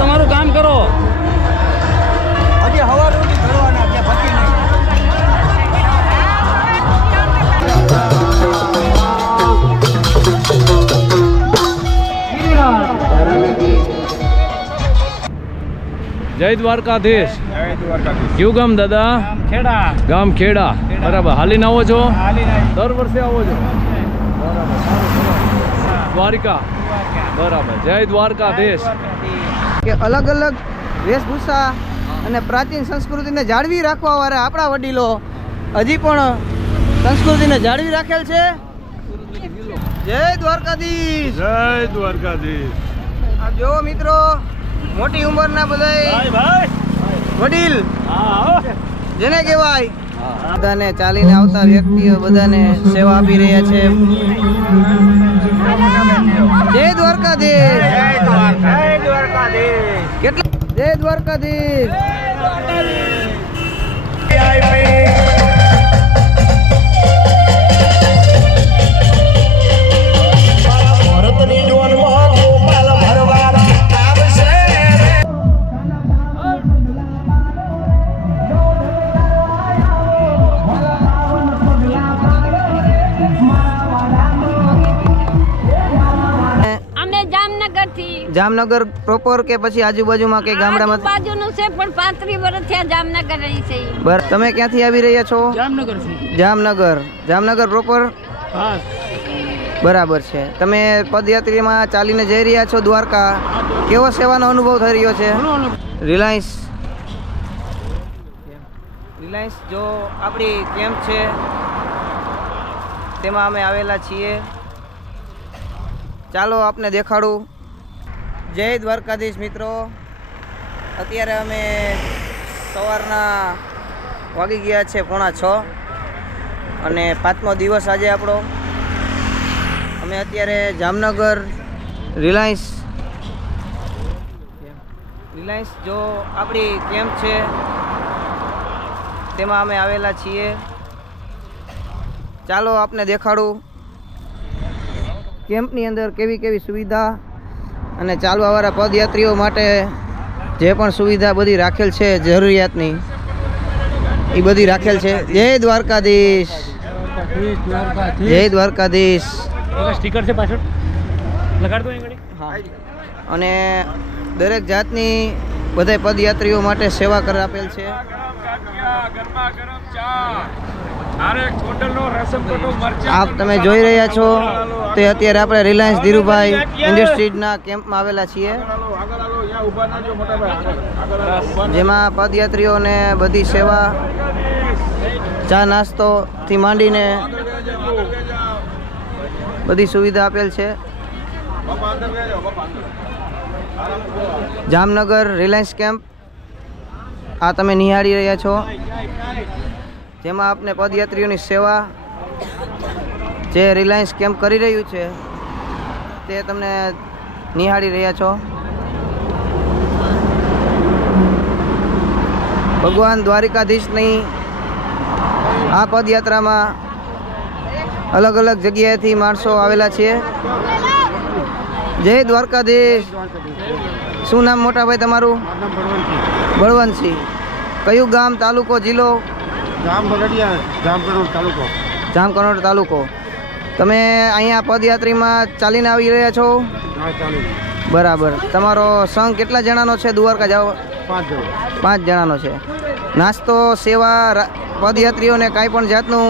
તમારું કામ કરો હજી હવા રોટી ભરવાના ત્યાં ભકી નહીં। જય દ્વારકાધીશ। કયું ગામ દાદા? ખેડા ગામ ખેડા। બરાબર, હાલીને આવો છો? દર વર્ષે આવો છો? દ્વારિકા। બરાબર, જય દ્વારકાધીશ। કે અલગ અલગ વેશભૂષા અને પ્રાચીન સંસ્કૃતિને જાળવી રાખવા વાળા આપણા વડીલો હજી પણ સંસ્કૃતિને જાળવી રાખેલ છે। જય દ્વારકાધીશ। જય દ્વારકાધીશ। આ જો મિત્રો મોટી ઉંમરના બધા વડીલ જેને કહેવાય બધાને ચાલીને આવતા વ્યક્તિઓ બધાને સેવા આપી રહ્યા છે। જય દ્વારકાધીશ। કેટલા જય દ્વારકાધીશ। જામનગર પ્રોપર કે પછી આજુબાજુમાં કે ગામડામાં? બાજુનું છે પણ 35 વર્ષ થયા જામનગર રહી છે। બરાબર, તમે ક્યાંથી આવી રહ્યા છો? જામનગર થી। જામનગર પ્રોપર? હા બરાબર છે। તમે પદયાત્રીમાં ચાલીને જઈ રહ્યા છો દ્વારકા, કેવો સેવાનો અનુભવ થઈ રહ્યો છે? રિલાયન્સ જો આપણી કેમ્પ છે તેમાં અમે આવેલા છીએ। ચાલો આપને દેખાડું। જય દ્વારકાધીશ મિત્રો। અત્યારે અમે સવારના વાગી ગયા છે 5:45 અને 5મો દિવસ આજે આપણો। અમે અત્યારે જામનગર રિલાયન્સ જો આપણી કેમ્પ છે તેમાં અમે આવેલા છીએ। ચાલો આપને દેખાડું કેમ્પની અંદર કેવી કેવી સુવિધા અને ચાલવાવાળા પદયાત્રીઓ માટે જે પણ સુવિધા બધી રાખેલ છે જરૂરિયાતની એ બધી રાખેલ છે। જય દ્વારકાધીશ। જય દ્વારકાધીશ। સ્ટીકર છે પાછળ લગાડ દો અહીં। હા, અને દરેક જાતની બધા પદયાત્રીઓ માટે સેવા કર આપેલ છે। આપ તમે જોઈ રહ્યા છો તે અત્યારે આપણે રિલાયન્સ ધીરુભાઈ ઇન્ડસ્ટ્રીઝના કેમ્પમાં આવેલા છીએ, જેમાં પદયાત્રીઓને બધી સેવા ચા નાસ્તોથી માંડીને બધી સુવિધા આપેલ છે। જામનગર રિલાયન્સ કેમ્પ આ તમે નિહાળી રહ્યા છો, જેમાં આપને પદયાત્રીઓની સેવા જે રિલાયન્સ કેમ્પ કરી રહ્યું છે તે તમને નિહાળી રહ્યા છો। ભગવાન દ્વારિકાધીશની આ પદયાત્રામાં અલગ અલગ જગ્યાએથી માણસો આવેલા છે। જય દ્વારકાધીશ। શું નામ મોટા ભાઈ તમારું? બળવંતસિંહ। કયું ગામ, તાલુકો, જિલ્લો? જામકંડોળ તાલુકો। તમે અહીંયા પદયાત્રીમાં ચાલીને આવી રહ્યા છો? બરાબર। તમારો સંઘ કેટલા જણાનો છે? દ્વારકા જાઓ? 5 જણાનો છે। નાસ્તો સેવા પદયાત્રીઓને કાંઈ પણ જાતનું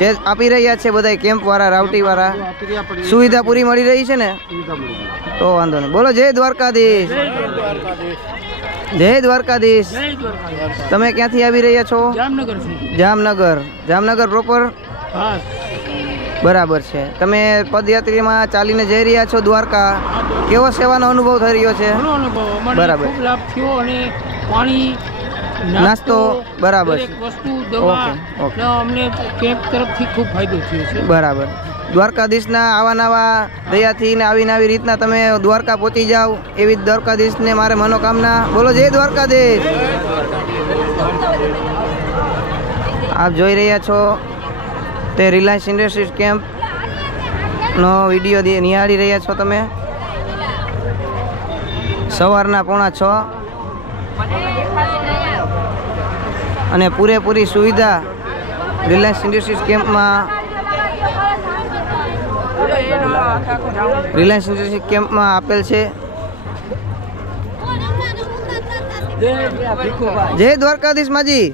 જે આપી રહ્યા છે બધા કેમ્પવાળા રાવટીવાળા સુવિધા પૂરી મળી રહી છે ને? તો વાંધો નહીં। બોલો જય દ્વારકાધીશ। જય દ્વારકાધીશ। તમે ક્યાંથી આવી રહ્યા છો? જામનગર પ્રોપર? બરાબર છે. તમે પદયાત્રીમાં ચાલીને જઈ રહ્યા છો દ્વારકા, કેવો સેવાનો અનુભવ થઈ રહ્યો છે? ઘણો અનુભવ અમને બરાબર. ખૂબ લાભ થયો અને પાણી નાસ્તો બરાબર છે. દરેક વસ્તુ દવા ઓકે, ઓકે. અમને કેમ્પ તરફથી ખૂબ ફાયદો થયો છે. બરાબર. દ્વારકાધીશના આવા નવા દયાથી ને આવી નવી રીતના તમે દ્વારકા પહોંચી જાઓ એવી જ દ્વારકાધીશને મારે મનોકામના. બોલો જય દ્વારકાધીશ. આપ જોઈ રહ્યા છો તે રિલાયન્સ ઇન્ડસ્ટ્રીઝ કેમ્પનો વિડીયો નિહાળી રહ્યા છો તમે. સવારના 5:45 અને પૂરેપૂરી સુવિધા રિલાયન્સ ઇન્ડસ્ટ્રીઝ કેમ્પમાં આપેલ છે. જય દ્વારકાધીશ માજી.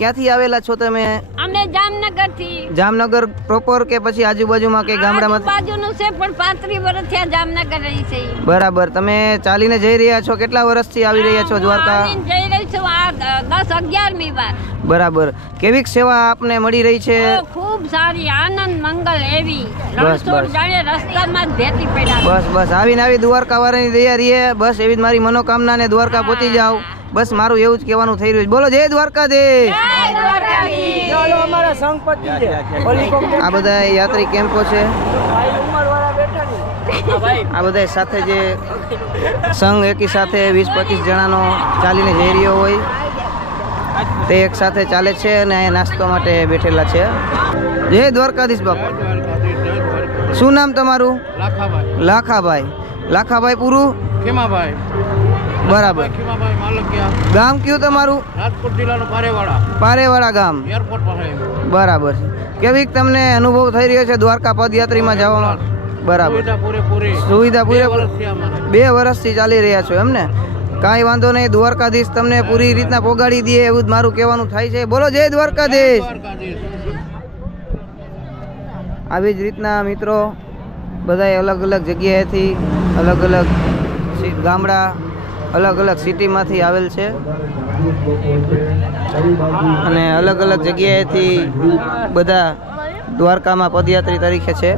ક્યાંથી આવેલા છો તમે? અમે જામનગર થી. જામનગર પ્રોપર કે પછી આજુબાજુમાં કે ગામડામાં? બાજુનું છે પણ 35 વર્ષ થયા જામનગર રહી છે. બરાબર. તમે ચાલીને જઈ રહ્યા છો, કેટલા વર્ષથી આવી રહ્યા છો દ્વારકા? હું જઈ રહી છું આ 10-11મી વાર. બરાબર. કેવી સેવા આપને મળી રહી છે? ખૂબ સારી, આનંદ મંગલ એવી. બસ, રણછોડ બસ. જાણે રસ્તામાં જ ભેટી પડ્યા. બસ બસ આવીને આવી દ્વારકા વાળાની તૈયારી છે. બસ એવી જ મારી મનોકામના ને દ્વારકા પહોંચી જાઓ. બસ મારું એવું જ કહેવાનું થઈ રહ્યું છે. બોલો જય દ્વારકાધીશ. આ બધા યાત્રી કેમ્પો છે. આ બધા સાથે જે સંઘ એકી સાથે 20-25 જણાનો ચાલીને જઈ રહ્યો હોય તે એક સાથે ચાલે છે અને અહીંયા નાસ્તો માટે બેઠેલા છે. જય દ્વારકાધીશ બાપા. શું નામ તમારું? લાખાભાઈ. લાખાભાઈ. લાખાભાઈ પૂરું? ખેમાભાઈ. બરાબર. ખેમાભાઈ માલકિયા. ગામ કયું તમારું? રાજકોટ જિલ્લાનો પારેવાડા. પારેવાડા ગામ. એરપોર્ટ પાસે. બરાબર છે. કેવી તમને અનુભવ થઈ રહ્યો છે દ્વારકા પદયાત્રીમાં જવાનો? બરાબર. સુવિધા પૂરેપૂરી. સુવિધા પૂરેપૂરી. વર્ષથી અમારે. 2 વર્ષથી ચાલી રહ્યા છો એમને? કાંઈ વાંધો નહીં. દ્વારકાધીશ તમને પૂરી રીતના પોગાડી દે એવું જ મારું કહેવાનું થાય છે. બોલો જય દ્વારકાધીશ. આવી જ રીતના મિત્રો બધાય અલગ અલગ જગ્યાએથી અલગ અલગ ગામડા અલગ અલગ સિટીમાંથી આવેલ છે અને અલગ અલગ જગ્યાએથી બધા દ્વારકામાં પદયાત્રી તરીકે છે.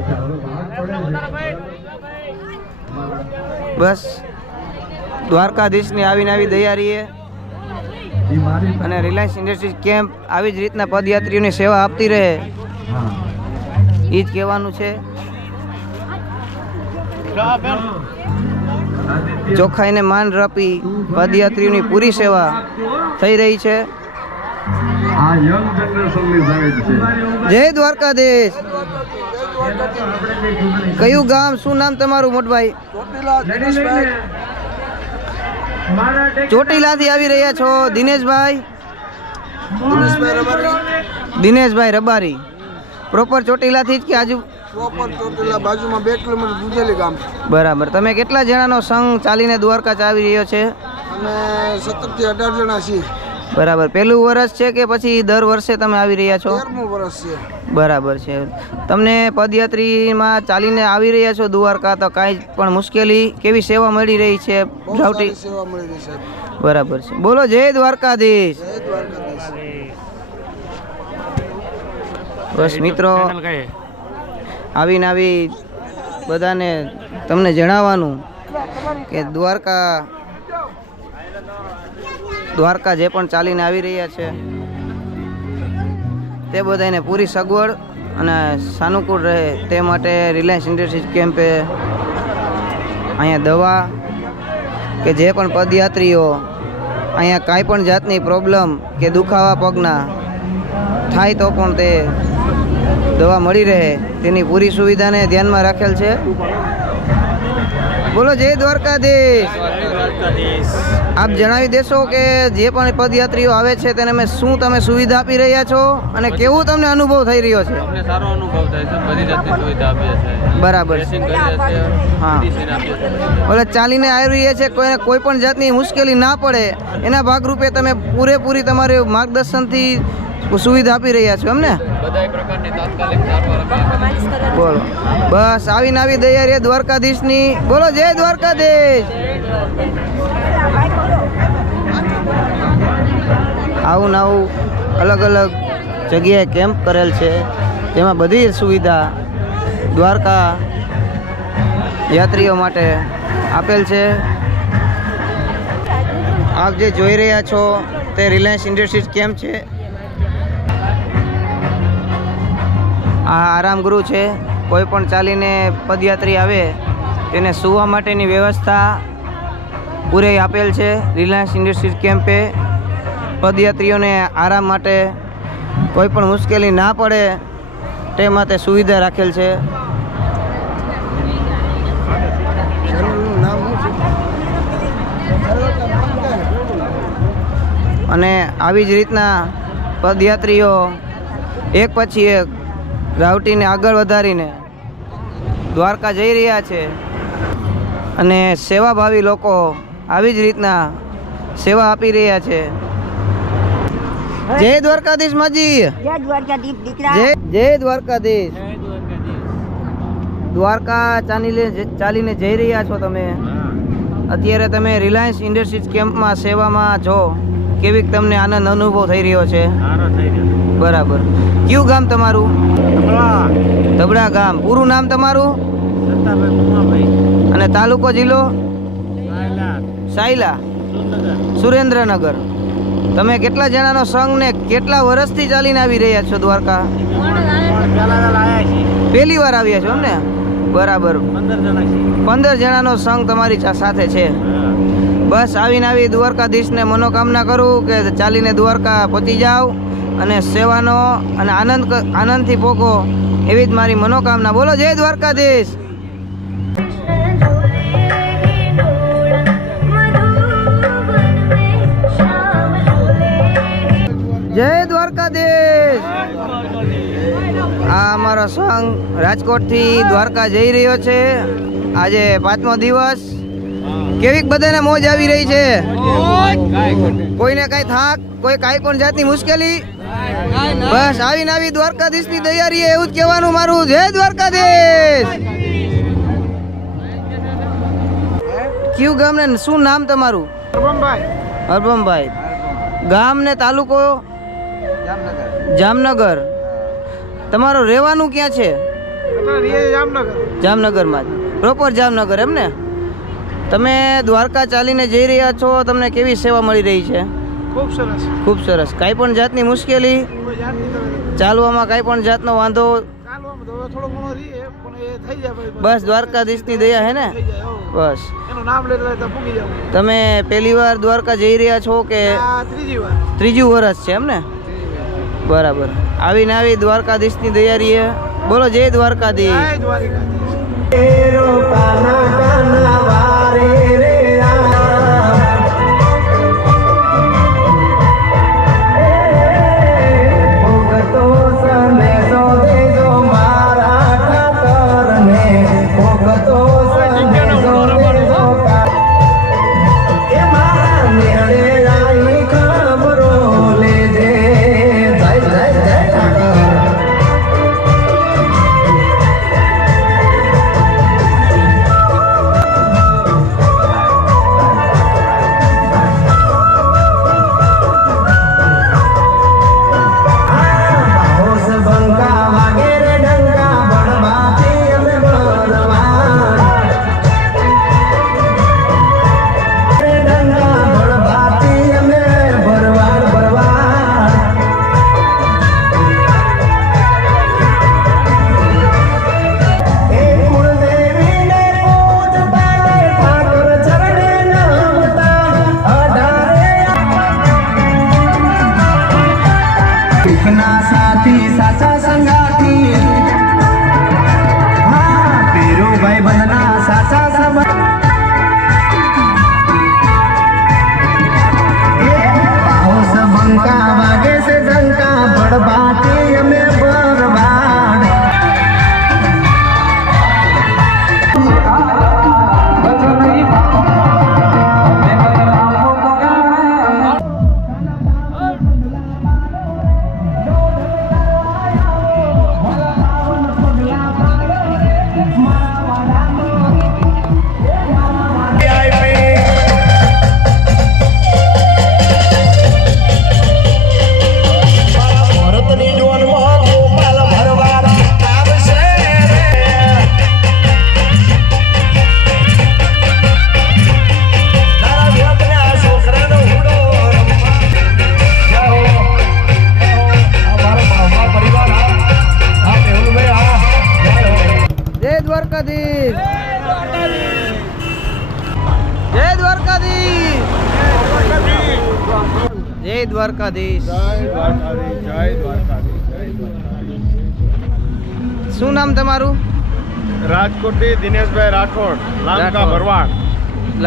બસ દ્વારકાધીશની આવીને આવી તૈયારીએ અને રિલાયન્સ ઇન્ડસ્ટ્રીઝ કેમ્પ આવી જ રીતના પદયાત્રીઓની સેવા આપતી રહે એ જ કહેવાનું છે. ચોખ્ખાઈને માન આપી પદયાત્રીઓની પૂરી સેવા થઈ રહી છે. જય દ્વારકાધીશ. કયું ગામ, શું નામ તમારું મોટભાઈ? ચોટીલાથી આવી રહ્યા છો દિનેશભાઈ? દિનેશભાઈ રબારી. પ્રોપર ચોટીલાથી જ કે આજુ? પ્રોપર ચોટીલા બાજુમાં 2 કિલોમીટર દૂધેલી ગામ. બરાબર. તમે કેટલા જણાનો સંઘ ચાલીને દ્વારકા આવી રહ્યો છે? અમે 17 થી 18 જણા છીએ. બરાબર. પહેલું વર્ષ છે કે પછી દર વર્ષે તમે આવી રહ્યા છો? 13મું વર્ષ છે. બરાબર છે. તમને પદયાત્રીમાં ચાલીને આવી રહ્યા છો દ્વારકા તો કાંઈ પણ મુશ્કેલી કેવી સેવા મળી રહી છે? બહુ ડ્રાઉટી સારી સેવા મળી રહી છે. બરાબર છે. બોલો જય દ્વારકાધીશ. જય દ્વારકાધીશ. બસ મિત્રો આવીને આવી બધાને તમને જણાવવાનું કે દ્વારકા જે પણ ચાલીને આવી રહ્યા છે તે બધાને પૂરી સગવડ અને સાનુકૂળ રહે તે માટે રિલાયન્સ ઇન્ડસ્ટ્રીઝ કેમ્પે અહીંયા દવા કે જે પણ પદયાત્રીઓ અહીંયા કાંઈ પણ જાતની પ્રોબ્લેમ કે દુખાવા પગના થાય તો પણ તે દવા મળી રહે તેની પૂરી સુવિધાને ધ્યાનમાં રાખેલ છે. બોલો જય દ્વારકાધીશ. આપ જણાવી દેશો કે જે પણ પદયાત્રીઓ આવે છે તેને મેં શું તમે સુવિધા આપી રહ્યા છો અને કેવું તમને અનુભવ થઈ રહ્યો છે? અમને સારો અનુભવ થાય છે. બધી જાતની સુવિધા આપીએ છીએ. બરાબર છે. ડ્રેસિંગ કરીએ છીએ. હા. મેડિસિન આપીએ છીએ. એટલે ચાલીને આવી રહ્યા છે કોઈને કોઈ પણ જાતની મુશ્કેલી ના પડે એના ભાગરૂપે તમે પૂરેપૂરી તમારી માર્ગદર્શનથી સુવિધા આપી રહ્યા છો એમને? બધાય પ્રકારની તાત્કાલિક સારવાર અમે આપીએ છીએ. બોલો બસ આવીને આવી તૈયારી દ્વારકાધીશની. બોલો જય દ્વારકાધીશ. આવું ને આવું અલગ અલગ જગ્યાએ કેમ્પ કરેલ છે, તેમાં બધી સુવિધા દ્વારકા યાત્રીઓ માટે આપેલ છે. આપ જે જોઈ રહ્યા છો તે રિલાયન્સ ઇન્ડસ્ટ્રીઝ કેમ્પ છે. આ આરામગૃહ છે. કોઈ પણ ચાલીને પદયાત્રી આવે તેને સૂવા માટેની વ્યવસ્થા પૂરી આપેલ છે. રિલાયન્સ ઇન્ડસ્ટ્રીઝ કેમ્પે પદયાત્રીઓને આરામ માટે કોઈ પણ મુશ્કેલી ના પડે તે માટે સુવિધા રાખેલ છે. અને આવી જ રીતના પદયાત્રીઓ એક પછી એક રાવટીને આગળ વધારીને દ્વારકા જઈ રહ્યા છે. અને સેવાભાવી લોકો આવી જ રીતના સેવા આપી રહ્યા છે. જય દ્વારકાધીશ માજી, જય દ્વારકાધીશ દીકરા. જય દ્વારકાધીશ. દ્વારકા ચાલીને જઈ રહ્યા છો તમે. અત્યારે તમે રિલાયન્સ ઇન્ડસ્ટ્રીઝ કેમ્પમાં સેવામાં છો. કેવી તમને આનંદ અનુભવ થઈ રહ્યો છે? બરાબર. કયું ગામ તમારું? ધબડા ગામ. પૂરું નામ તમારું? અને તાલુકો જિલ્લો? સાયલા, સુરેન્દ્રનગર. તમે કેટલા જણાનો સંઘ ને કેટલા વર્ષથી ચાલીને આવી રહ્યા છો દ્વારકા? પહેલી વાર આવ્યા છો એમને? બરાબર. 15 જણાનો સંઘ તમારી સાથે છે. બસ આવીને આવી દ્વારકાધીશને મનોકામના કરું કે ચાલીને દ્વારકા પહોંચી જાઓ અને સેવાનો અને આનંદથી પોકો, એવી જ મારી મનોકામના. બોલો જય દ્વારકાધીશ. જય દ્વારકાધીશ. આ અમારો સંઘ રાજકોટથી દ્વારકા જઈ રહ્યો છે. આજે 5મો દિવસ. કેવીક બધાને મોજ આવી રહી છે? કોઈને કઈ થાક, કોઈ કાંઈ પણ જાતની મુશ્કેલી? બસ આવીને આવી દ્વારકાધીશની તૈયારી, એવું જ કહેવાનું મારું. જય દ્વારકાધીશ. કયું ગામ ને શું નામ તમારું? હરબમભાઈ. ગામ ને તાલુકો? જામનગર. તમારું રહેવાનું ક્યાં છે? જામનગરમાં. પ્રોપર જામનગર એમ ને? તમે દ્વારકા ચાલીને જઈ રહ્યા છો, તમને કેવી સેવા મળી રહી છે? ખૂબ સરસ. ખૂબ સરસ. કાંઈ પણ જાતની મુશ્કેલી? ચાલવામાં કાંઈ પણ જાતનો વાંધો? બસ દ્વારકાધીશની દયા હે ને? બસ. તમે પહેલી વાર દ્વારકા જઈ રહ્યા છો કે ત્રીજું વર્ષ છે એમ ને? બરાબર. આવીને આવી દ્વારકાધીશની તૈયારી. બોલો જય દ્વારકાધીશ. દ્વારકાધીશ. શું નામ તમારું? રાજકોટથી દિનેશભાઈ રાઠોડ, લામકા રાઠોડ. ભરવાડ.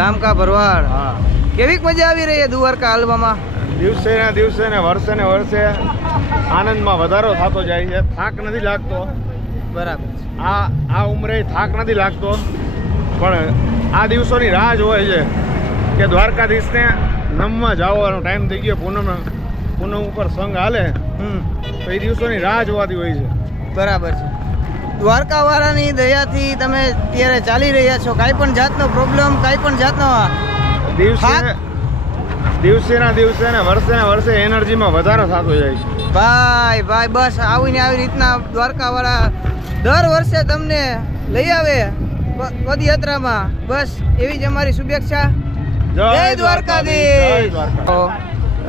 લામકા ભરવાડ. હા, કેવીક મજા આવી રહી છે દ્વારકા હાલવામાં? દિવસે ને દિવસે ને વર્ષે આનંદમાં વધારો થતો જાય છે. થાક નથી લાગતો. બરાબર. આ ઉંમરે થાક નથી લાગતો, પણ આ દિવસોની રાહ જ હોય છે કે દ્વારકાધીશને નમવા જવાનો ટાઈમ થઈ ગયો. પૂનમ ઉપર સંઘ હાલે તો એ દિવસોની રાહ જોવાતી હોય છે. બરાબર છે. દ્વારકા વાળાની દયાથી તમે ત્યારે ચાલી રહ્યા છો. કાંઈ પણ જાતનો પ્રોબ્લેમ, કાંઈ પણ જાતનો દિવસેના દિવસે ને વર્ષે એનર્જીમાં વધારો થતો જાય છે. ભાઈ બસ આવીને આવી રીતના દ્વારકા વાળા દર વર્ષે તમને લઈ આવે પદયાત્રામાં. બસ એવી જ અમારી શુભેચ્છા. જય દ્વારકાધીશ.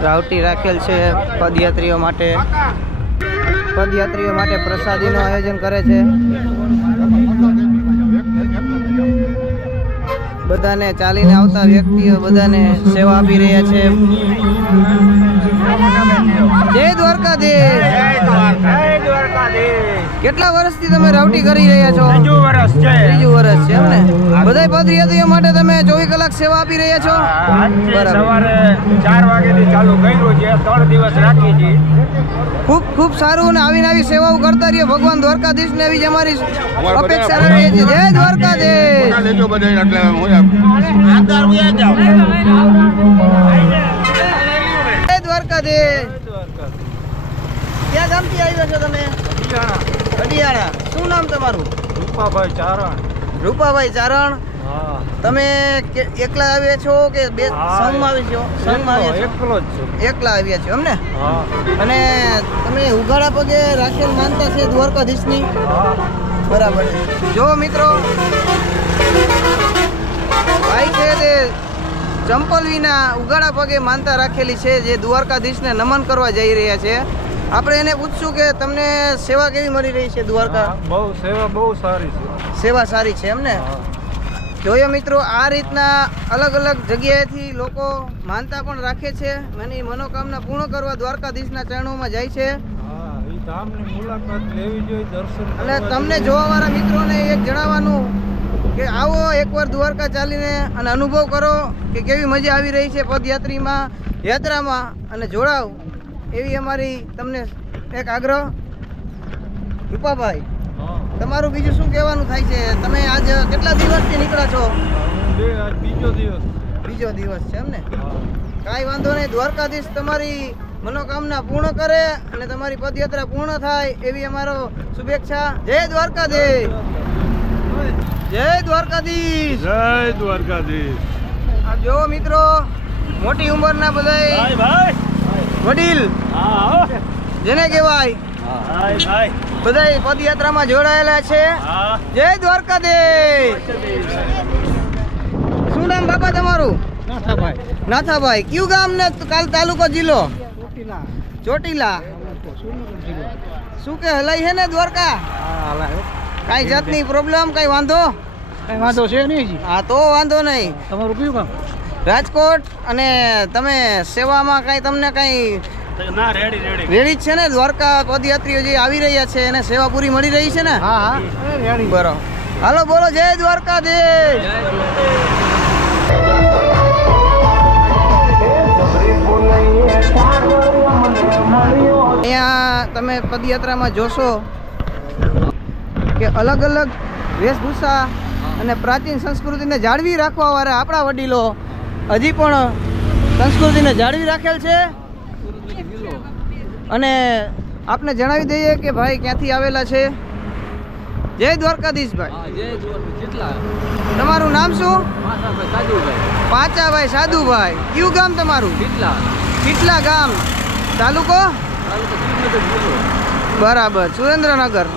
રાવટી રાખેલ છે પદયાત્રીઓ માટે. પદયાત્રીઓ માટે પ્રસાદીનું આયોજન કરે છે. બધાને ચાલીને આવતા વ્યક્તિઓ બધાને સેવા આપી રહ્યા છે. જય દ્વારકાધીશ. કેટલા વર્ષથી તમે રાવટી કરી રહ્યા છો? ત્રીજું વર્ષ છે એમ ને? બધા પદયાત્રીઓ માટે તમે 24 કલાક સેવા આપી રહ્યા છો? સવારે 4 વાગ્યાથી ચાલુ કર્યું છે, 3 દિવસ રાખી છે. ખૂબ સારું ને આવીને આવી સેવાઓ કરતા રહીએ. ભગવાન દ્વારકાધીશ ને એવી જ અમારી અપેક્ષા રહી છે. જય દ્વારકાધીશ. જય દ્વારકાધીશ. ક્યાં ગામથી આવ્યા છો તમે? અડિયાળા. શું નામ તમારું? રૂપાભાઈ ચારણ. રૂપાભાઈ ચારણ. હા, તમે એકલા આવ્યા છો કે બે સંઘમાં આવ્યા છો? સંઘમાં આવ્યા છો? એકલો જ છું. એકલા આવ્યા છો એમને? હા, અને તમે ઉઘાડા પગે રાખેલ માનતા છે દ્વારકાધીશની? હા. બરાબર છે. જો મિત્રો ભાઈ છે તે ચંપલ વિના ઉઘાડા પગે માનતા રાખેલી છે, જે દ્વારકાધીશને નમન કરવા જઈ રહ્યા છે. આપણે એને પૂછશું કે તમને સેવા કેવી મળી રહી છે દ્વારકા? સેવા બહુ સારી છે. સેવા સારી છે એમને? જોયો મિત્રો, આ રીતના અલગ અલગ જગ્યાએથી લોકો માનતા પણ રાખે છે અને મનોકામના પૂર્ણ કરવા દ્વારકાધીશના ચરણોમાં જાય છે. ધામની મુલાકાત લેવી જોઈએ, દર્શન. અને તમને જોવાવાળા મિત્રોને એક જણાવવાનું કે આવો એકવાર દ્વારકા ચાલીને અને અનુભવ કરો કે કેવી મજા આવી રહી છે યાત્રામાં, અને જોડાવ એવી અમારી તમને એક આગ્રહ. રૂપાભાઈ, તમારું બીજું શું કહેવાનું થાય છે? તમે આજ કેટલા દિવસથી નીકળ્યા છો? બીજો દિવસ છે એમ ને? કાંઈ વાંધો નહીં. દ્વારકાધીશ તમારી મનોકામના પૂર્ણ કરે અને તમારી પદયાત્રા પૂર્ણ થાય એવી અમારો શુભેચ્છા. જય દ્વારકાધીશ. જય દ્વારકાધીશ. જય દ્વારકાધીશ. આ જો મિત્રો, મોટી ઉંમરના બધા વડીલ જેને કહેવાય બધા પદયાત્રામાં જોડાયેલા છે. જય દ્વારકાધીશ. શું નામ બાપા તમારું? નાથાભાઈ. કયું ગામ ને તાલુકો જિલ્લો? ચોટીલા. શું કે હલાઈ છે ને દ્વારકા? કાંઈ જાતની પ્રોબ્લેમ, કાંઈ વાંધો? છે નહીં. હા તો વાંધો નહીં. તમારું કયું કામ? રાજકોટ. અને તમે સેવામાં કાંઈ તમને કાંઈ ના, રેડી. રેડી જ છે ને? દ્વારકા પદયાત્રીઓ જે આવી રહ્યા છે એને સેવા પૂરી મળી રહી છે ને? હા, રેડી. બરો. હાલો બોલો જય દ્વારકાધીશ. અહીંયા તમે પદયાત્રામાં જોશો કે અલગ અલગ વેશભૂષા અને પ્રાચીન સંસ્કૃતિને જાળવી રાખવા વાળા આપણા વડીલો હજી પણ સંસ્કૃતિને જાળવી રાખેલ છે. અને આપને જણાવી દઈએ કે ભાઈ ક્યાંથી આવેલા છે. જય દ્વારકાધીશ ભાઈ. તમારું નામ શું? પાંચાભાઈ સાધુભાઈ. કયું ગામ તમારું? કેટલા ગામ? તાલુકો? બરાબર, સુરેન્દ્રનગર.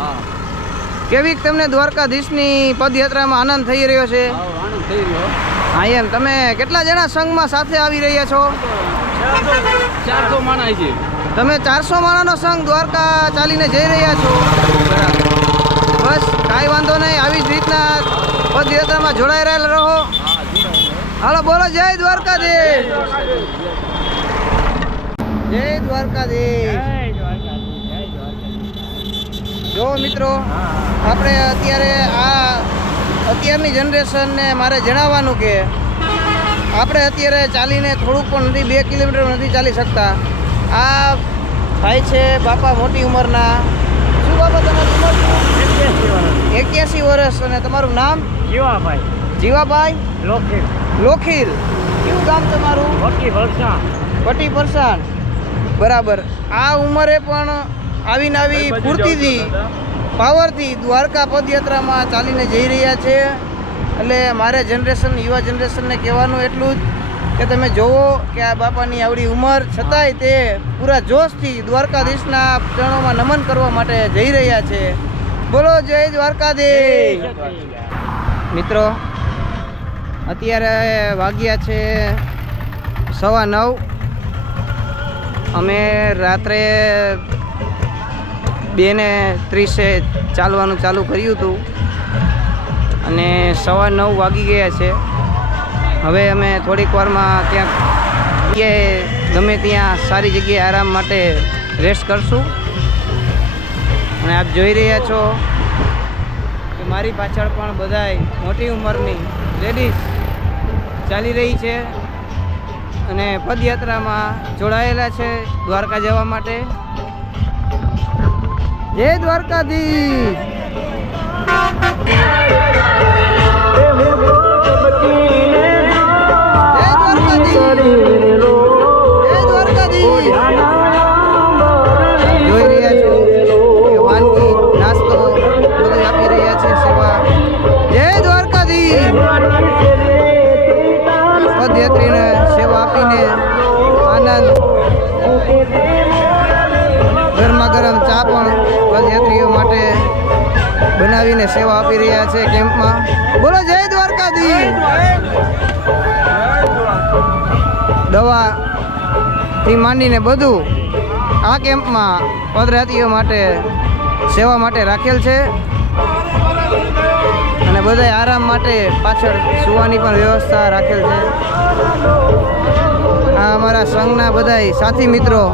કેવી તમને દ્વારકાધીશની પદયાત્રામાં આનંદ થઈ રહ્યો છે? હા એમ. તમે કેટલા જણા સંઘમાં સાથે આવી રહ્યા છો? 400 માણસ છે. તમે 400 માણસનો સંઘ દ્વારકા ચાલીને જઈ રહ્યા છો? બસ કાંઈ વાંધો નહીં. આવી જ રીતના પદયાત્રામાં જોડાઈ રહેલા રહો. હાલો બોલો જય દ્વારકાધીશ. જય દ્વારકાધીશ. જો મિત્રો, આપણે અત્યારની જનરેશનને મારે જણાવવાનું કે આપણે અત્યારે ચાલીને થોડુંક પણ નથી, 2 કિલોમીટર નથી ચાલી શકતા. આ ભાઈ છે બાપા મોટી ઉંમરના. શું બાપા તમારી ઉંમર? 81 વર્ષ. અને તમારું નામ? જીવાભાઈ જીવાભાઈ લોખી લોખીલ. કયું ગામ તમારું? વકી વલસા પટી પરસાણ. બરાબર. આ ઉંમરે પણ આવી ફૂર્તિથી, પાવરથી દ્વારકા પદયાત્રામાં ચાલીને જઈ રહ્યા છે. એટલે મારે યુવા જનરેશનને કહેવાનું એટલું જ કે તમે જોવો કે આ બાપાની આવડી ઉંમર છતાંય તે પૂરા જોશથી દ્વારકાધીશના ચરણોમાં નમન કરવા માટે જઈ રહ્યા છે. બોલો જય દ્વારકાધીશ. મિત્રો, અત્યારે વાગ્યા છે 9:15. અમે રાત્રે 2:30 ચાલવાનું ચાલુ કર્યું હતું અને 9:15 વાગી ગયા છે. હવે અમે થોડીક વારમાં ત્યાં ગમે ત્યાં સારી જગ્યાએ આરામ માટે રેસ્ટ કરશું. અને આપ જોઈ રહ્યા છો કે મારી પાછળ પણ બધાય મોટી ઉંમરની લેડીઝ ચાલી રહી છે અને પદયાત્રામાં જોડાયેલા છે દ્વારકા જવા માટે. જય દ્વારકાધીશ. જોઈ રહ્યા છો કે વાનગી નાસ્તો બધું આપી રહ્યા છે સેવા. જય દ્વારકાધીશ. પદયાત્રીને સેવા આપીને આનંદ. ગરમા ગરમ ચા પણ પદયાત્રીઓ માટે બનાવીને સેવા આપી રહ્યા છે કેમ્પમાં. બોલો જય દ્વારકાધીશ. દવાથી માંડીને બધું આ કેમ્પમાં પદયાત્રીઓ માટે સેવા માટે રાખેલ છે. અને બધાય આરામ માટે પાછળ સુવાની પણ વ્યવસ્થા રાખેલ છે. આ અમારા સંઘના બધાય સાથી મિત્રો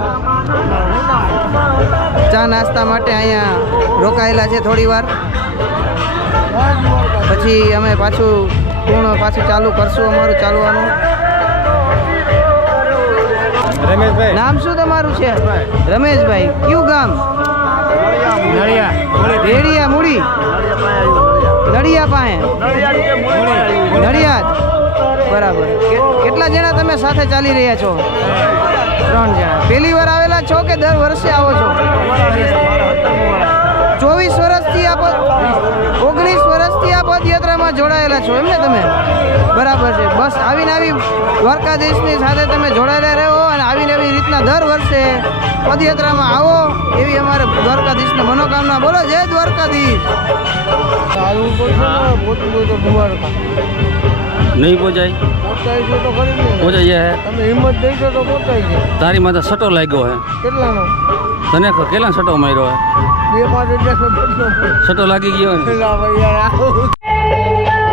ચા નાસ્તા માટે અહીંયા રોકાયેલા છે થોડી વાર. પછી અમે પાછું ચાલુ કરશું અમારું ચાલવાનું. રમેશભાઈ. નામ શું તમારું છે? રમેશભાઈ. કયું ગામ? રેડિયા મૂડી. નડિયા પાસે નડિયાદ. બરાબર. કેટલા જણા તમે સાથે ચાલી રહ્યા છો? 3 જણા. પહેલી વાર આવેલા છો કે દર વર્ષે આવો છો? 24 વર્ષથી 19 વર્ષથી આ પદયાત્રામાં જોડાયેલા છો એમ ને તમે? બરાબર છે. બસ આવીને દ્વારકાધીશની સાથે તમે જોડાયેલા રહો અને આવીને આવી રીતના દર વર્ષે પદયાત્રામાં આવો એવી અમારે દ્વારકાધીશને મનોકામના. બોલો જય દ્વારકાધીશ. નહીં પહોંચાય પહોંચાઈ તમે હિંમત દઈશો તો પહોંચાઈ જાય. તારી માથે સટો લાગ્યો હે. કેટલાનો? તને કેટલા સટો માર્યો હે? 2-5 સટો લાગી ગયો ને?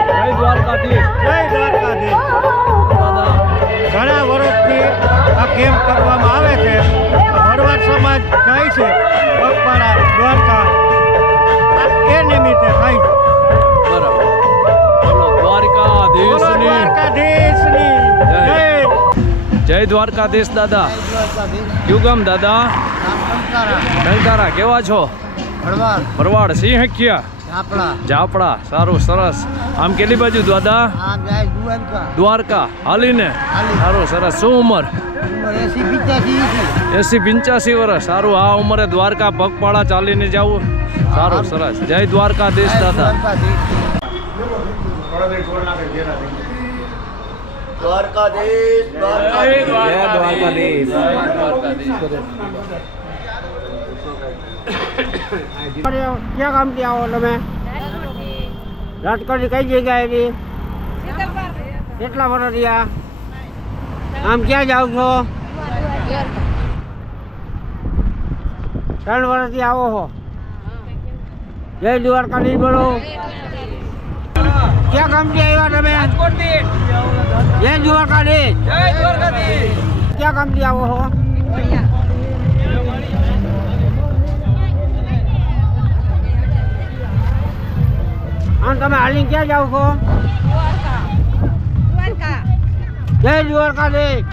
જય દ્વારકાધીશ. ઘણા વર્ષથી આ કેમ્પ કરવામાં આવે છે. ભરવાડ સમાજ જાય છે પગપાળા દ્વારકા. એ નિમિત્તે થાય છે. બરાબર. બોલો દ્વારકાધીશની દ્વારકાધીશની જય. જય દ્વારકાધીશ દાદા. કયું ગામ દાદા? ટંકારા. કેવા છો? ભરવાડ. સિંહખ્યા. જાપડા. સારું, સરસ. આમ કેટલી બાજુ દાદા? દ્વારકા હાલીને. સારું, સરસ. શું ઉંમર? 80-85 વર્ષ. સારું. આ ઉંમરે દ્વારકા પગપાળા ચાલીને જવું સારું, સરસ. જય દ્વારકાધીશ દાદા. ક્યાં કામથી આવો તમે? રાજકોટની કઈ જગ્યાએથી? કેટલા વર્ષ રહ્યા? આમ ક્યાં જાઓ છો? 3 વર્ષથી આવો છો. જય દ્વારકાધીશ. બોલો ક્યાં કામથી આવ્યા તમે? જય દ્વારકાધીશ. ક્યાં કામથી આવો છો? તમે હાલી ક્યાં જાવ છો જય દ્વારકાધીશ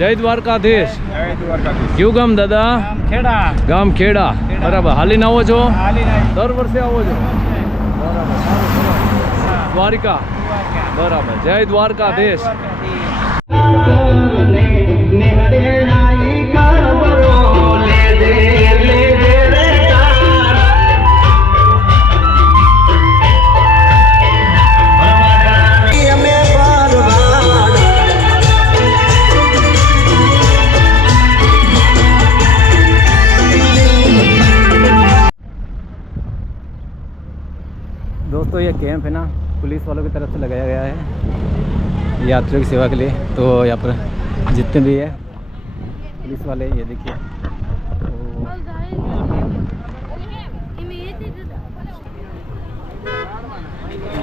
જય દ્વારકાધીશ. જય દ્વારકાધીશ. કયું ગામ દાદા? ખેડા ગામ ખેડા. બરાબર. હાલીને આવો છો? હાલી દર વર્ષે આવો છો? બરાબર. સારું, સરસ. દ્વારિકા. બરાબર. જય દ્વારકાધીશ. दोस्तों ये कैंप है ना पुलिस वालों की तरफ से लगाया गया है यात्रियों की सेवा के लिए। तो यहाँ पर जितने भी है पुलिस वाले ये देखिए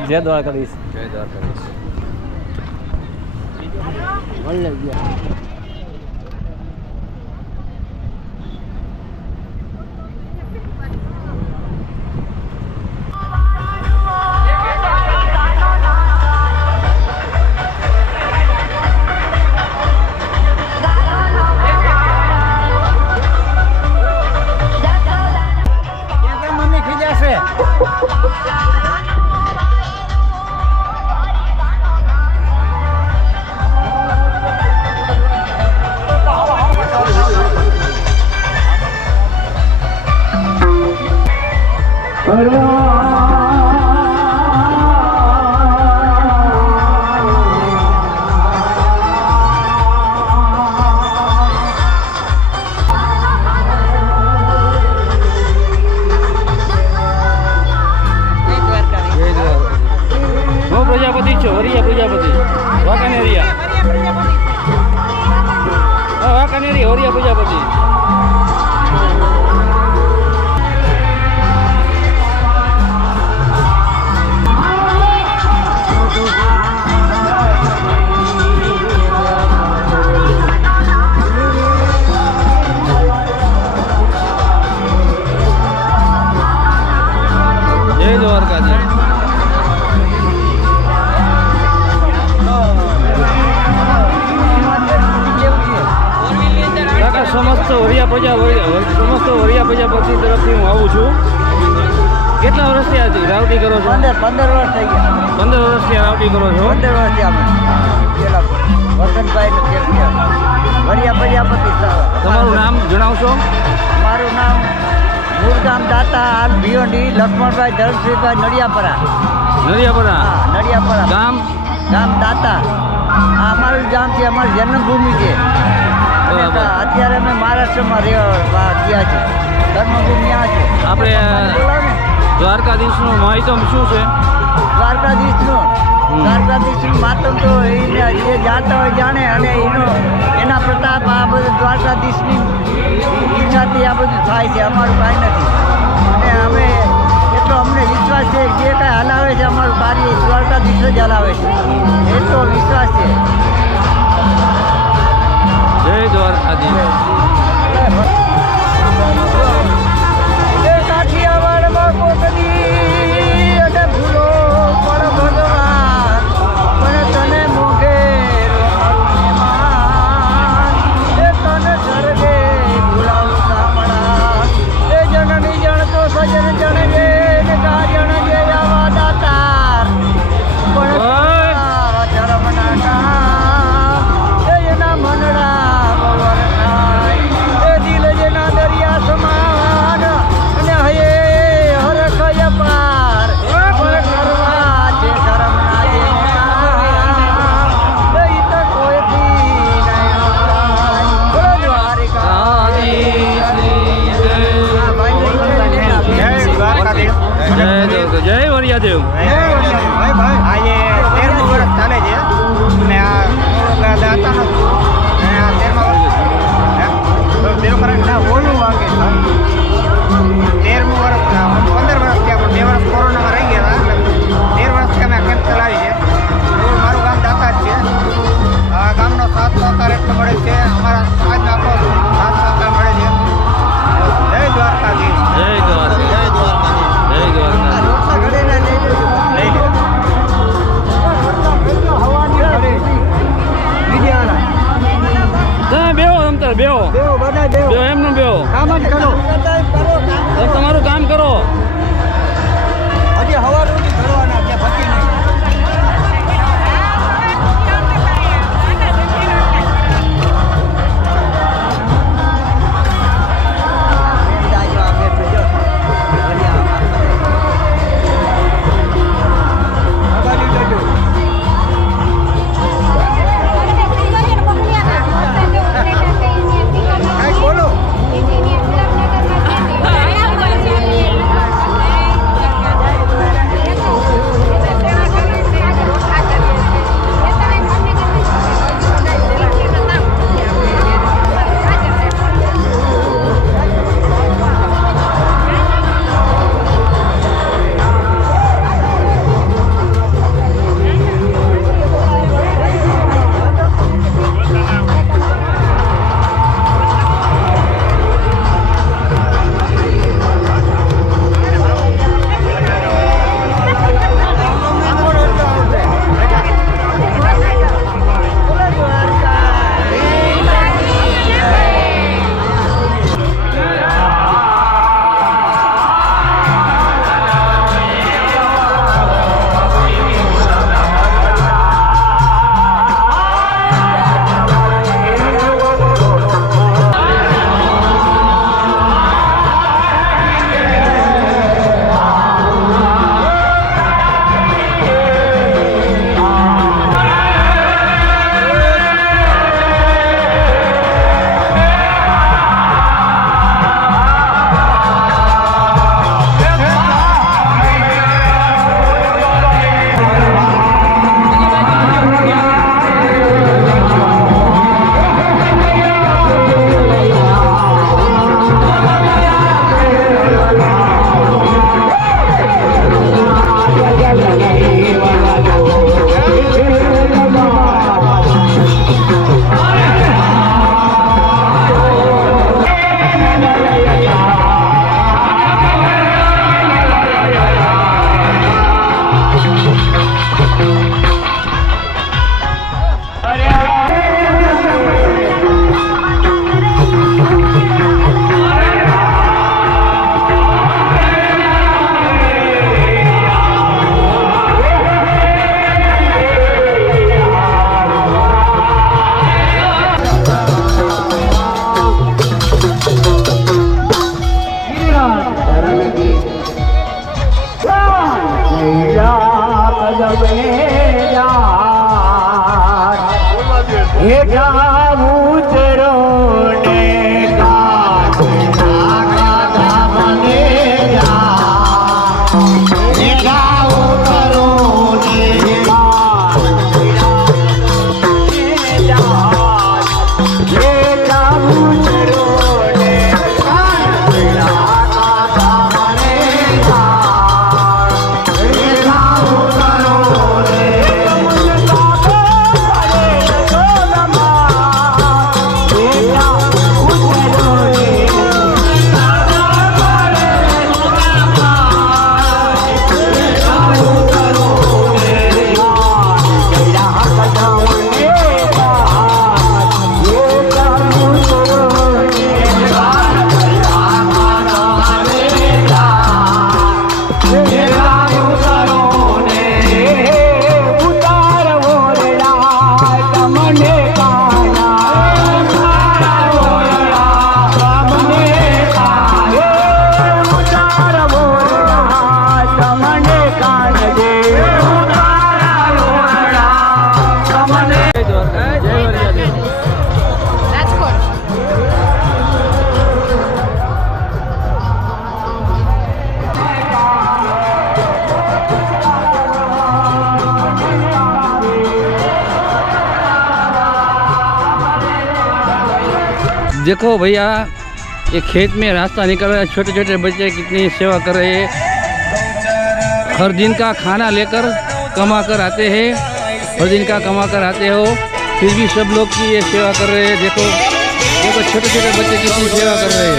जय द्वारकाधीश। जय द्वारकाधीश। મમ્મી ખીજાશે પ્રજાપતિ છો વરિયા પ્રજાપતિ વાંકાનેરિયા વાંકાનેરિયા વરિયા પ્રજાપતિ જય દ્વારકાધીશ. સમસ્ત વરિયા પ્રજાપતિ તરફથી હું આવું છું. કેટલા વર્ષથી આ રાવટી કરો છો? 15 વર્ષ થઈ ગયા. 15 વર્ષથી આ રાવટી કરો છો? 15 વર્ષથી અમે પેલા વસંતભાઈ વરિયા પ્રજાપતિ. તમારું નામ જણાવશો? મારું નામ મુરગામ દાતા હાલ ભીવંડી લક્ષ્મણભાઈ ધરમસિંહભાઈ નડિયાપરા. નડિયાપરા. હા નડિયાપરા. ગામ ગામ દાતા. આ અમારું ગામ છે, અમારી જન્મભૂમિ છે. બરાબર. અત્યારે અમે મહારાષ્ટ્રમાં ગયા છે. કર્મભૂમિ આ છે. આપણે બોલાવો ને. દ્વારકાધીશનું મહત્વ શું છે? દ્વારકાધીશનું માતમ તો એને જે જાણતા હોય જાણે, અને એના પ્રતાપ આ બધું દ્વારકાધીશની ઈચ્છાથી આ બધું થાય છે. અમારું કાંઈ નથી, અને અમે એટલો અમને વિશ્વાસ છે જે કાંઈ હલાવે છે અમારું કાર્ય દ્વારકાધીશ જ હલાવે છે, એટલો વિશ્વાસ છે. જય દ્વારકાધીશ. કાઠિયાવાડમાં કોકની અને ભૂલો પણ ભગવાન પણ તને મોઘે તને સર્ગે ભૂલાવું સાંભળા એ જનની જણતો સજન જણજે ને કા જણજે આવા દાતાર પણ ધર્મના મહાદેવ. આજે 13મું વર્ષ ચાલે છે અને આ દાતાનો અને આ 13મા વર્ષ ઓલું વાગે 13મું વર્ષ 15 વર્ષ થયા પણ 2 વર્ષ કોરોનામાં રહી ગયા હતા એટલે 13 વર્ષથી અમે આ કેમ્પ ચલાવી છે. મારું ગામ દાતા જ છે. આ ગામનો સાથ સહકાર એટલો મળે છે, અમારા સમાજનો આખો સાથ સહકાર મળે છે. જય દ્વારકાધીશ. જય દ્વારકા. જય દ્વારકા. તમે બેહો, તમતાર બેહો, બેહો, એમનું બેહો, તમે તમારું કામ કરો. હજી હવા રોટી કરવાના છે, બાકી નહીં. देखो भैया ये खेत में रास्ता निकल रहा है, छोटे छोटे बच्चे कितनी सेवा कर रहे हैं। हर दिन का खाना लेकर कमा कर आते हैं, हर दिन का कमा कर आते हो, फिर भी सब लोग की ये सेवा कर रहे हैं। देखो देखो छोटे छोटे बच्चे कितनी सेवा कर रहे हैं।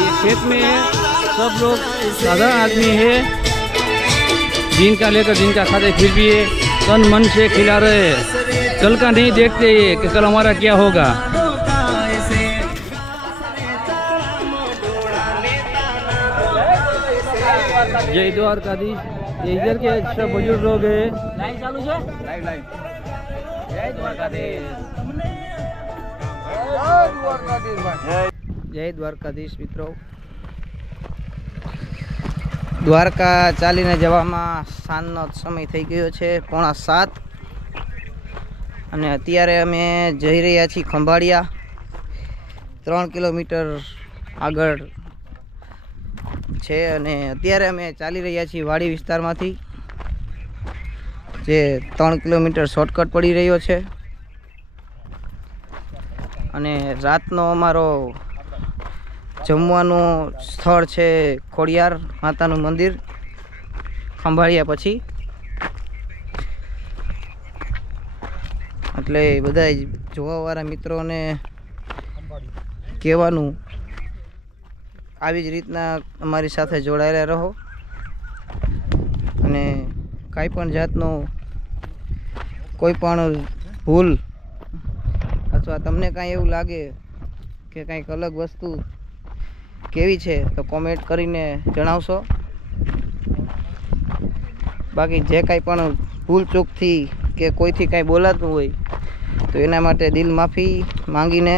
ये खेत में सब लोग साधारण आदमी है, दिन का लेकर दिन का खाते, फिर भी ये तन मन से खिला रहे हैं। कल का नहीं देखते ये कि कल हमारा क्या होगा। जय द्वारकाधीश। ये इधर के सब बुजुर्ग लोग हैं। જય દ્વારકાધીશ મિત્રો. દ્વારકા ચાલીને જવામાં સાંજનો સમય થઈ ગયો છે 6:45 અને અત્યારે અમે જઈ રહ્યા છીએ ખંભાળિયા. 3 કિલોમીટર આગળ છે અને અત્યારે અમે ચાલી રહ્યા છીએ વાડી વિસ્તારમાંથી, જે 3 કિલોમીટર શોર્ટકટ પડી રહ્યો છે. અને રાતનો અમારો જમવાનું સ્થળ છે ખોડિયાર માતાનું મંદિર ખંભાળિયા પછી. એટલે બધા જોવાવાળા મિત્રોને કહેવાનું, આવી જ રીતના અમારી સાથે જોડાયેલા રહો અને કાંઈ પણ જાતનું કોઈ પણ ભૂલ અથવા તમને કાંઈ એવું લાગે કે કંઈક અલગ વસ્તુ કેવી છે તો કોમેન્ટ કરીને જણાવશો. બાકી જે કાંઈ પણ ભૂલ ચૂકથી કે કોઈથી કાંઈ બોલાતું હોય તો એના માટે દિલ માફી માંગીને,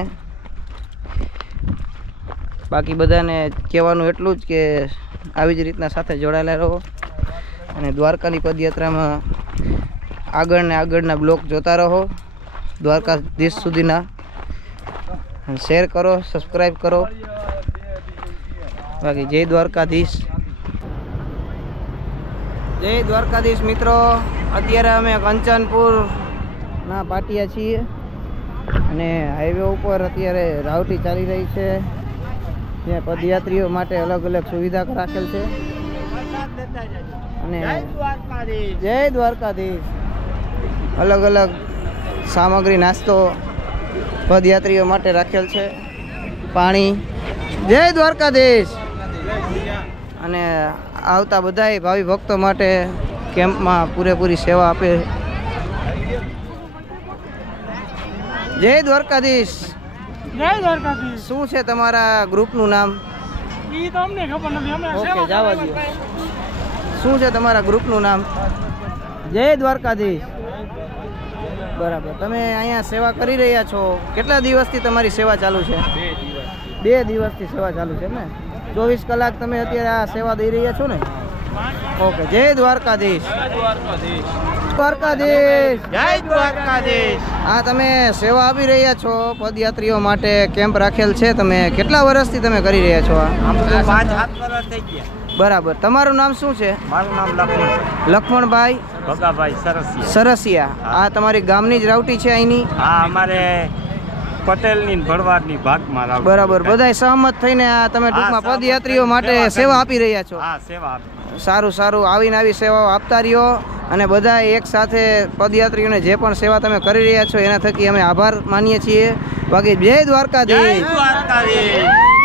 બાકી બધાને કહેવાનું એટલું જ કે આવી જ રીતના સાથે જોડાયેલા રહો અને દ્વારકાની પદયાત્રામાં આગળને આગળના બ્લોક જોતા રહો, દ્વારકાધીશ સુધીના. શેર કરો, સબસ્ક્રાઈબ કરો. બાકી જય દ્વારકાધીશ. જય દ્વારકાધીશ મિત્રો. અત્યારે અમે કંચનપુરના પાટિયા છીએ અને હાઈવે ઉપર અત્યારે રાવટી ચાલી રહી છે, જ્યાં પદયાત્રીઓ માટે અલગ અલગ સુવિધા રાખેલ છે. અને જય દ્વારકાધીશ. અલગ અલગ સામગ્રી, નાસ્તો પદયાત્રીઓ માટે રાખેલ છે, પાણી. જય દ્વારકાધીશ. અને આવતા બધાય ભાવિ ભક્તો માટે કેમ્પમાં પૂરેપૂરી સેવા આપે. જય દ્વારકાધીશ. જય દ્વારકાધીશ. શું છે તમારા ગ્રુપનું નામ? ઈ તો અમને ખબર નથી, અમે ઓકે, જવા દો. શું છે તમારા ગ્રુપનું નામ? જય દ્વારકાધીશ. બરાબર. તમે અહીંયા સેવા કરી રહ્યા છો, કેટલા દિવસથી તમારી સેવા ચાલુ છે? 2 દિવસથી સેવા ચાલુ છે ને? 24 કલાક તમે અત્યારે આ સેવા દઈ રહ્યા છો ને? ઓકે. જય દ્વારકાધીશ. દ્વારકાધીશ. જય દ્વારકાધીશ. આ તમે સેવા આપી રહ્યા છો પદયાત્રીઓ માટે, કેમ્પ રાખેલ છે, તમે કેટલા વર્ષથી તમે કરી રહ્યા છો આ? આમ તો 5-7 વર્ષ થઈ ગયા. બરાબર. તમારું નામ શું છે? મારું નામ લક્ષ્મણ લક્ષ્મણભાઈ ભગાભાઈ સરસિયા. સરસિયા. આ તમારી ગામની જ રાવટી છે અહીંની? હા, અમારે પટેલની ભરવાડની ભાગમાં રાવટી. બરાબર. બધાય સહમત થઈને આ તમે ટૂંકમાં પદયાત્રીઓ માટે સેવા આપી રહ્યા છો? હા, સેવા આપી. સારું સારું. આવીને આવી સેવાઓ આપતા રહ્યો અને બધા એક સાથે પદયાત્રીઓને જે પણ સેવા તમે કરી રહ્યા છો એના થકી અમે આભાર માનીએ છીએ. બાકી જય દ્વારકાધીશ.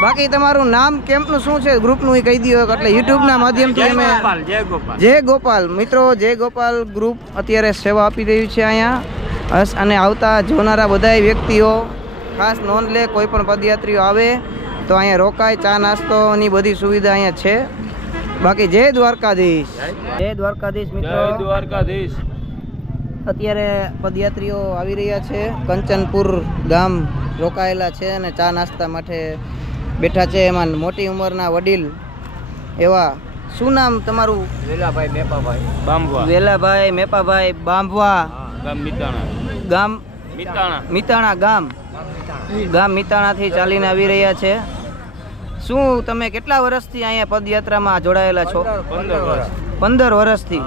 બાકી તમારું નામ કેમ્પનું શું છે, ગ્રુપનું એ કહી દો, એટલે યુટ્યુબના માધ્યમથી અમે જય ગોપાલ મિત્રો, જય ગોપાલ ગ્રુપ અત્યારે સેવા આપી રહ્યું છે અહીંયા. અને આવતા જોનારા બધા વ્યક્તિઓ ખાસ નોંધ લે, કોઈ પણ પદયાત્રીઓ આવે તો અહીંયા રોકાય, ચા નાસ્તોની બધી સુવિધા અહીંયા છે. બાકી જય દ્વારકાધીશ. જય દ્વારકાધીશ મિત્રો. જય દ્વારકાધીશ. અત્યારે પદયાત્રીઓ આવી રહ્યા છે, કંચનપુર ગામ રોકાયેલા છે અને ચા નાસ્તા માટે બેઠા છે. એમાં મોટી ઉંમરના વડીલ એવા, શું નામ તમારું? વેલાભાઈ મેપાભાઈ બાંભવા. વેલાભાઈ મેપાભાઈ બાંભવા. ગામ મિતાણા. ગામ મિતાણા. મિતાણા ગામ મિતાણાથી ચાલીને આવી રહ્યા છે. શું તમે કેટલા વર્ષથી અહીંયા પદયાત્રામાં જોડાયેલા છો? 15 વર્ષ. 15 વર્ષથી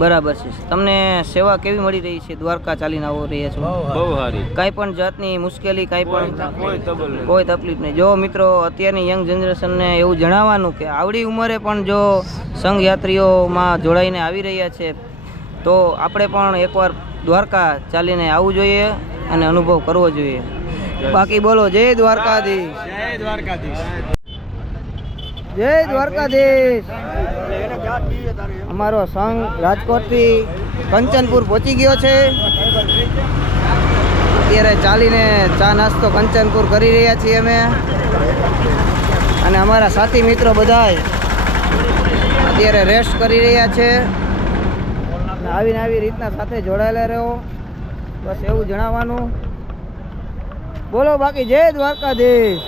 બરાબર છે. તમને સેવા કેવી મળી રહી છે? દ્વારકા ચાલીને આવો રહ્યા છો, બહુ સારી, કાંઈ પણ જાતની મુશ્કેલી, કાંઈ પણ કોઈ તકલીફ નહીં. જો મિત્રો, અત્યારની યંગ જનરેશનને એવું જણાવવાનું કે આવડી ઉંમરે પણ જો સંઘ યાત્રીઓમાં જોડાઈને આવી રહ્યા છે તો આપણે પણ એકવાર દ્વારકા ચાલીને આવવું જોઈએ અને અનુભવ કરવો જોઈએ. બાકી બોલો જય દ્વારકાધીશ. જય દ્વારકાધીશ. જય દ્વારકાધીશ. અમારો સંઘ રાજકોટથી કંચનપુર પહોંચી ગયો છે. અત્યારે ચાલીને ચા નાસ્તો કંચનપુર કરી રહ્યા છીએ અમે, અને અમારા સાથી મિત્રો બધાય અત્યારે રેસ્ટ કરી રહ્યા છે. આવીને આવી રીતના સાથે જોડાયેલા રહો, બસ એવું જણાવવાનું. બોલો બાકી જય દ્વારકાધીશ.